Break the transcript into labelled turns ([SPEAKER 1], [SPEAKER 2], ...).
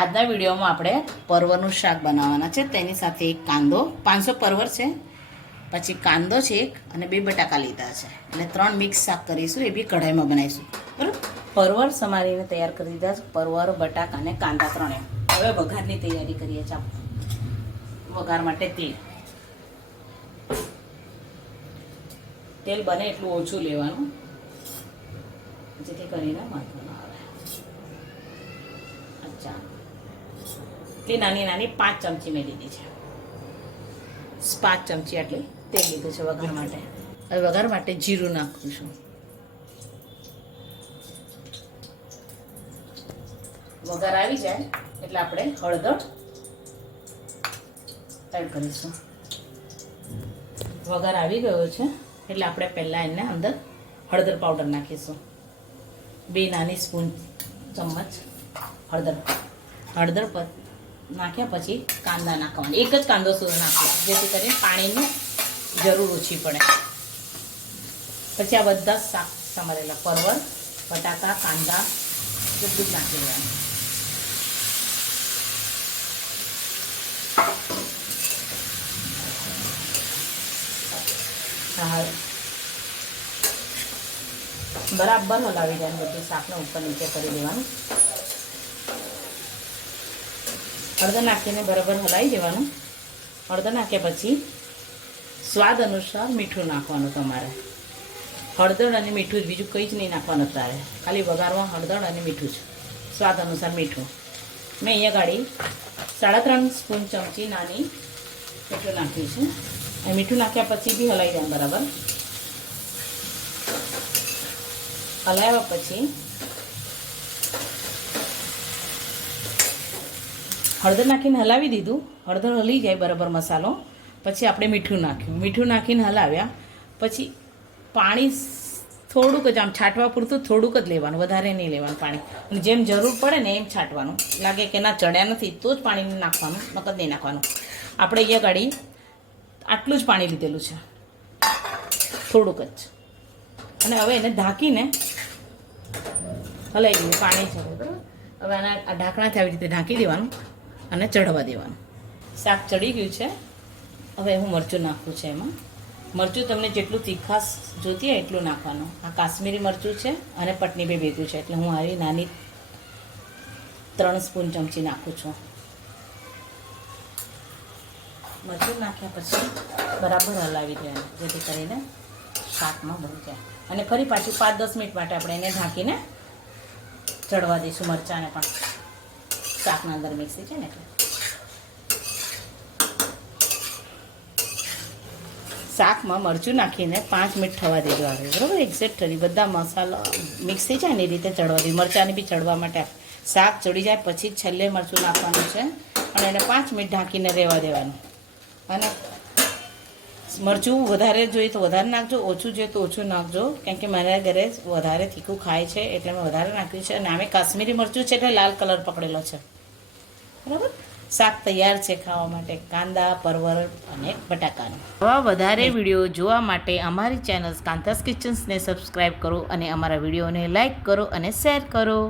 [SPEAKER 1] આજના વિડીયોમાં આપણે પરવરનું શાક બનાવવાના છે. તેની સાથે એક કાંદો, પાંચસો પરવર છે. પછી કાંદો છે એક અને બે બટાકા લીધા છે. અને ત્રણ મિક્સ શાક કરીશું, એ બી કઢાઈમાં બનાવીશું. બરાબર? પરવર સમારીને તૈયાર કરી દીધા છે. પરવર, બટાકા અને કાંદા ત્રણે હવે વઘારની તૈયારી કરીએ છીએ વઘાર માટે તેલ. તેલ બને એટલું ઓછું લેવાનું, જેથી કરીને વાંધો ના આવે. અચ્છા. તે નાની નાની પાંચ ચમચી મેં લીધી છે. પાંચ ચમચી આટલી તેલ લીધું છે વઘાર માટે. હવે વઘાર માટે જીરું નાખું છું. વઘાર આવી જાય એટલે આપણે હળદર એડ કરીશું. વઘાર આવી ગયો છે એટલે આપણે પહેલાં એને અંદર હળદર પાવડર નાખીશું. બે નાની સ્પૂન ચમચ હળદર. હળદર પર નાખ્યા પછી કાંદા નાખવાના. એક જ કાંદો નાખવો જેથી કરીને પાણીની જરૂર ઓછી પડે. પછી આ બધા શાક સમારેલા, પરવળ, બટાકા, કાંદા, બધું નાખી દેવાનું. બરાબર હલાવી દેવાનું, બધું શાકને ઉપર નીચે કરી દેવાનું. હળદર નાખીને બરાબર હલાવી દેવાનું. હળદર નાખ્યા પછી સ્વાદ અનુસાર મીઠું નાખવાનું તમારે. હળદર અને મીઠું બીજું કંઈ જ નહીં નાખવાનું તારે. ખાલી વઘારમાં હળદર અને મીઠું જ સ્વાદ અનુસાર મીઠું. મેં અહીંયા ગાડી સાડા ત્રણ સ્પૂન ચમચી નાની મીઠું નાખ્યું છે. અને મીઠું નાખ્યા પછી બી હલાવી દેવાનું બરાબર. હલાવ્યા પછી હળદર નાખીને હલાવી દીધું. હળદર હલી જાય બરાબર મસાલો. પછી આપણે મીઠું નાખ્યું. મીઠું નાખીને હલાવ્યા. પછી પાણી થોડુંક જ આમ છાંટવા પૂરતું થોડુંક જ લેવાનું. વધારે નહીં લેવાનું પાણી. જેમ જરૂર પડે ને એમ છાંટવાનું. લાગે કે ના ચડ્યા નથી, તો જ પાણી નાખવાનું, મતલબ નહીં નાખવાનું. આપણે અહીંયા ગાડી આટલું જ પાણી લીધેલું છે. થોડુંક જ. અને હવે એને ઢાંકીને હલાવી દઈએ. પાણી છે હવે આના ઢાંકણાથી આવી રીતે ઢાંકી દેવાનું. અને ચઢવા દેવાનું. શાક ચડી ગયું છે. હવે હું મરચું નાખું છે એમાં. મરચું તમને જેટલું તીખાશ જોતી હોય એટલું નાખવાનું. આ કાશ્મીરી મરચું છે અને પટની બે ભેગું છે. એટલે હું આવી નાની ત્રણ સ્પૂન ચમચી નાખું છું. મરચું નાખ્યા પછી બરાબર હલાવી દેવાનું, જેથી કરીને શાકમાં ભરી જાય. અને ફરી પાછું પાંચ દસ મિનિટ માટે આપણે એને ઢાંકીને ચડવા દઈશું મરચાંને પણ. શાકના અંદર મિક્સ થઈ જાય ને એટલે. શાકમાં મરચું નાખીને પાંચ મિનિટ થવા દેજો આવે બરાબર? એક્ઝેક્ટ કરી બધા મસાલા મિક્સ થઈ જાય ને એ રીતે ચડવા દે મરચાંને બી ચડવા માટે શાક ચડી જાય, પછી છેલ્લે મરચું નાખવાનું છે અને એને પાંચ મિનિટ ઢાંકીને રહેવા દેવાનું. અને મરચું વધારે જોઈએ તો વધારે નાખજો, ઓછું જોઈએ તો ઓછું નાખજો. કેમ કે મારા ઘરે વધારે તીખું ખાય છે, એટલે મેં વધારે નાખ્યું છે. અને આમે કાશ્મીરી મરચું છે એટલે લાલ કલર પકડેલો છે. બરાબર? શાક તૈયાર છે ખાવા માટે કાંદા પરવર અને બટાકાનું. આવા વધારે વીડિયો જોવા માટે અમારી ચેનલ કાંતાસ કિચન્સને સબસ્ક્રાઈબ કરો અને અમારા વિડીયોને લાઈક કરો અને શેર કરો.